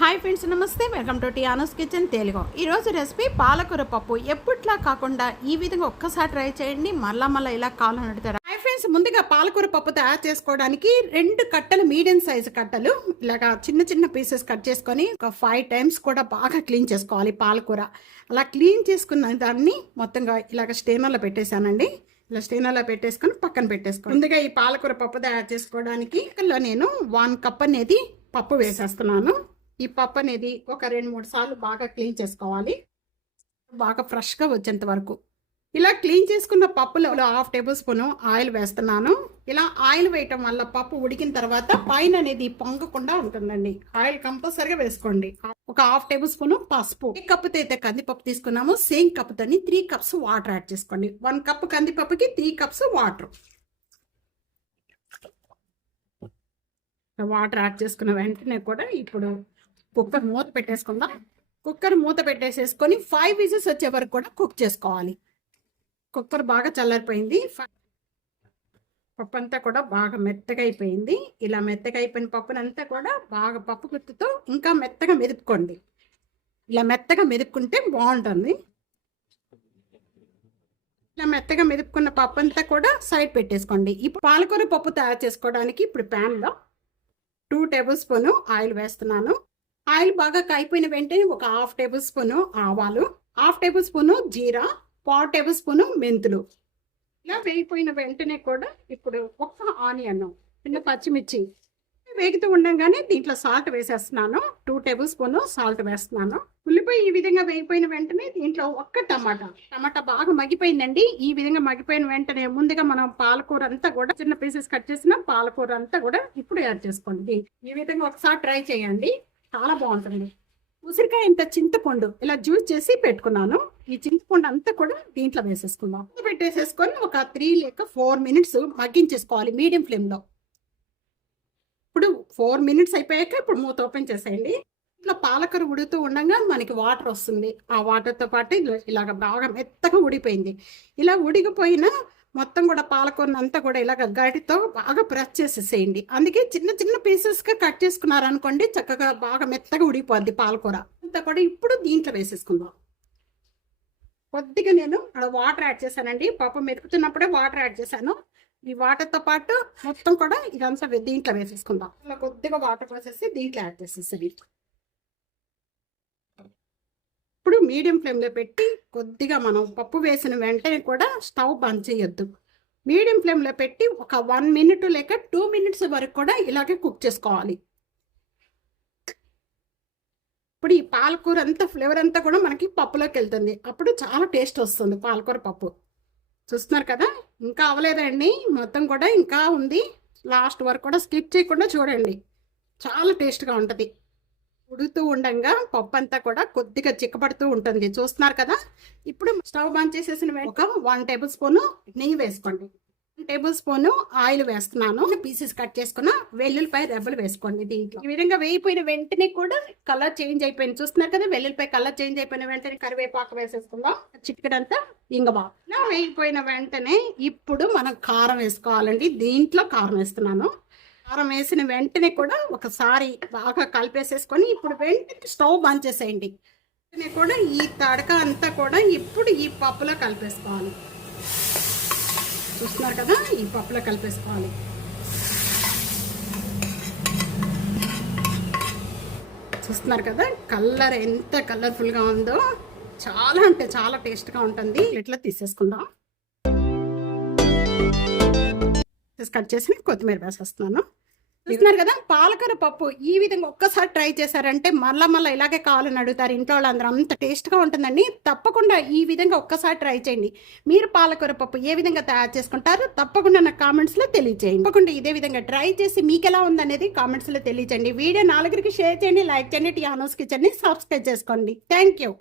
Hi friends నమస్తే. Welcome to Tiano's kitchen Telugu ఈరోజు recipe పాలకూర పప్పు. ఎప్పట్లా కాకుండా ఈ విధంగా ఒక్కసారి ట్రై చేయండి. మళ్ళా మళ్ళీ ఇలా కావాలని అడుగుతారు. హాయ్ ఫ్రెండ్స్ ముందుగా పాలకూర పప్పు తయారు చేసుకోవడానికి రెండు కట్టలు మీడియం సైజు కట్టలు ఇలాగా చిన్న చిన్న పీసెస్ కట్ చేసుకొని ఒక ఫైవ్ టైమ్స్ కూడా బాగా క్లీన్ చేసుకోవాలి పాలకూర. అలా క్లీన్ చేసుకున్న దాన్ని మొత్తంగా ఇలాగ స్టేనర్లో పెట్టేశానండి. ఇలా స్టేనర్లో పెట్టేసుకొని పక్కన పెట్టేసుకోండి. ముందుగా ఈ పాలకూర పప్పు తయారు చేసుకోవడానికి నేను వన్ కప్ అనేది పప్పు వేసేస్తున్నాను. ఈ పప్పు అనేది ఒక రెండు మూడు సార్లు బాగా క్లీన్ చేసుకోవాలి. బాగా ఫ్రెష్గా వచ్చేంత వరకు. ఇలా క్లీన్ చేసుకున్న పప్పులో హాఫ్ టేబుల్ స్పూన్ ఆయిల్ వేస్తున్నాను. ఇలా ఆయిల్ వేయటం వల్ల పప్పు ఉడికిన తర్వాత పైన అనేది పొంగకుండా ఉంటుందండి. ఆయిల్ కంపల్సరీగా వేసుకోండి. ఒక హాఫ్ టేబుల్ స్పూన్ పసుపు. ఏ కప్పుతో అయితే కందిపప్పు తీసుకున్నామో సేమ్ కప్పుతోని త్రీ కప్స్ వాటర్ యాడ్ చేసుకోండి. One cup కందిపప్పుకి three cups water. Water add చేసుకున్న వెంటనే కూడా ఇప్పుడు కుక్కర్ మూత పెట్టేసుకుందాం. కుక్కర్ మూత పెట్టేసేసుకొని ఫైవ్ విజిల్స్ వచ్చే వరకు కూడా కుక్ చేసుకోవాలి. కుక్కర్ బాగా చల్లారిపోయింది. పప్పు అంతా కూడా బాగా మెత్తగా అయిపోయింది. ఇలా మెత్తగా అయిపోయిన పప్పునంతా కూడా బాగా పప్పు గుత్తుతో ఇంకా మెత్తగా మెదుపుకోండి. ఇలా మెత్తగా మెదుపుకుంటే బాగుంటుంది. ఇలా మెత్తగా మెదుపుకున్న పప్పు అంతా కూడా సైడ్ పెట్టేసుకోండి. ఇప్పుడు పాలకూర పప్పు తయారు చేసుకోవడానికి ఇప్పుడు ప్యాన్లో టూ టేబుల్ స్పూన్ ఆయిల్ వేస్తున్నాను. ఆయిల్ బాగా కాయిపోయిన వెంటనే ఒక హాఫ్ టేబుల్ స్పూన్ ఆవాలు హాఫ్ టేబుల్ స్పూన్ జీరా పావు టేబుల్ స్పూన్ మెంతులు. ఇలా వేగిపోయిన వెంటనే కూడా ఇప్పుడు ఒక్క ఆనియన్ చిన్న పచ్చిమిర్చి వేగుతూ ఉండగానే దీంట్లో సాల్ట్ వేసేస్తున్నాను. టూ టేబుల్ స్పూన్ సాల్ట్ వేస్తున్నాను. ఉల్లిపాయ ఈ విధంగా వేగిపోయిన వెంటనే దీంట్లో ఒక్క టమాటా. టమాటా బాగా మగిపోయిందండి ఈ విధంగా మగిపోయిన వెంటనే ముందుగా మనం పాలకూర అంతా కూడా చిన్న పీసెస్ కట్ చేసిన పాలకూర అంతా కూడా ఇప్పుడు యాడ్ చేసుకోండి. ఈ విధంగా ఒకసారి ట్రై చేయండి. చాలా బాగుంటుంది. ఉసిరికాయ ఇంత చింతపండు ఇలా జ్యూస్ చేసి పెట్టుకున్నాను. ఈ చింతపండు అంతా కూడా దీంట్లో వేసేసుకుందాం. పెట్టేసేసుకొని ఒక త్రీ లేక ఫోర్ మినిట్స్ మగ్గించేసుకోవాలి మీడియం ఫ్లేమ్లో. ఇప్పుడు ఫోర్ మినిట్స్ అయిపోయాక ఇప్పుడు మూత ఓపెన్ చేసేయండి. ఇట్లా పాలకూర ఉడుతూ ఉండగా మనకి వాటర్ వస్తుంది. ఆ వాటర్తో పాటు ఇలా- ఇలాగ బాగా మెత్తగా ఉడిపోయింది. ఇలా ఉడికిపోయిన మొత్తం కూడా పాలకూరను అంతా కూడా ఇలాగ గడితో బాగా ప్రెస్ చేసేసేయండి. అందుకే చిన్న చిన్న పీసెస్గా కట్ చేసుకున్నారనుకోండి చక్కగా బాగా మెత్తగా ఉడికిపోద్ది పాలకూర. అంతా కూడా ఇప్పుడు దీంట్లో వేసేసుకుందాం. కొద్దిగా నేను వాటర్ యాడ్ చేశానండి. పాపం మెతుకుతున్నప్పుడే వాటర్ యాడ్ చేశాను. ఈ వాటర్తో పాటు మొత్తం కూడా ఇదంతా దీంట్లో వేసేసుకుందాం. ఇలా కొద్దిగా వాటర్ పోసేసి దీంట్లో యాడ్ చేసేసి ఇప్పుడు మీడియం ఫ్లేమ్లో పెట్టి కొద్దిగా మనం పప్పు వేసిన వెంటనే కూడా స్టవ్ బంద్ చేయొద్దు. మీడియం ఫ్లేమ్లో పెట్టి ఒక వన్ మినిట్ లేక టూ మినిట్స్ వరకు కూడా ఇలాగే కుక్ చేసుకోవాలి. ఇప్పుడు ఈ పాలకూర అంతా ఫ్లేవర్ అంతా కూడా మనకి పప్పులోకి వెళ్తుంది. అప్పుడు చాలా టేస్ట్ వస్తుంది పాలకూర పప్పు. చూస్తున్నారు కదా? ఇంకా అవ్వలేదండి మొత్తం కూడా ఇంకా ఉంది. లాస్ట్ వరకు కూడా స్కిప్ చేయకుండా చూడండి. చాలా టేస్ట్గా ఉంటుంది. ఉడుతూ ఉండగా పప్పు అంతా కూడా కొద్దిగా చిక్కపడుతూ ఉంటుంది. చూస్తున్నారు కదా? ఇప్పుడు స్టవ్ బంద్ చేసేసిన ఒక వన్ టేబుల్ స్పూన్ నెయ్యి వేసుకోండి. వన్ టేబుల్ స్పూన్ ఆయిల్ వేస్తున్నాను. పీసెస్ కట్ చేసుకున్న వెల్లుల్లిపాయ రెబ్బలు వేసుకోండి దీంట్లో. ఈ విధంగా వేయిపోయిన వెంటనే కూడా కలర్ చేంజ్ అయిపోయింది. చూస్తున్నారు కదా వెల్లుల్లిపాయ కలర్ చేంజ్ అయిపోయిన వెంటనే కరివేపాకు వేసేసుకుందాం. చిటికడంతా ఇంగబా వేయిపోయిన వెంటనే ఇప్పుడు మనం కారం వేసుకోవాలండి. దీంట్లో కారం వేస్తున్నాను. కారం వేసిన వెంటనే కూడా ఒకసారి బాగా కలిపేసేసుకొని ఇప్పుడు వెంటనే స్టవ్ బంద్ చేసేయండి. వెంటనే కూడా ఈ తడక అంతా కూడా ఇప్పుడు ఈ పప్పులో కలిపేసుకోవాలి. చూస్తున్నారు కదా ఈ పప్పులో కలిపేసుకోవాలి. చూస్తున్నారు కదా కలర్ ఎంత కలర్ఫుల్గా ఉందో. చాలా అంటే చాలా టేస్ట్గా ఉంటుంది. ఇట్లా తీసేసుకుందాం. కట్ చేసి కొత్తిమీర వేసేస్తున్నాను. చూస్తున్నారు కదా పాలకూర పప్పు ఈ విధంగా ఒక్కసారి ట్రై చేశారంటే మళ్ళా మళ్ళీ ఇలాగే కావాలని అడుగుతారు ఇంట్లో వాళ్ళందరూ. అంత టేస్ట్గా ఉంటుందండి. తప్పకుండా ఈ విధంగా ఒక్కసారి ట్రై చేయండి. మీరు పాలకూర పప్పు ఏ విధంగా తయారు చేసుకుంటారు తప్పకుండా నాకు కామెంట్స్లో తెలియజేయండి. తప్పకుండా ఇదే విధంగా ట్రై చేసి మీకు ఎలా ఉందనేది కామెంట్స్లో తెలియజేయండి. వీడియో నాలుగురికి షేర్ చేయండి లైక్ చేయండి టీ ఆనోస్ కిచెన్ని సబ్స్క్రైబ్ చేసుకోండి. Thank you.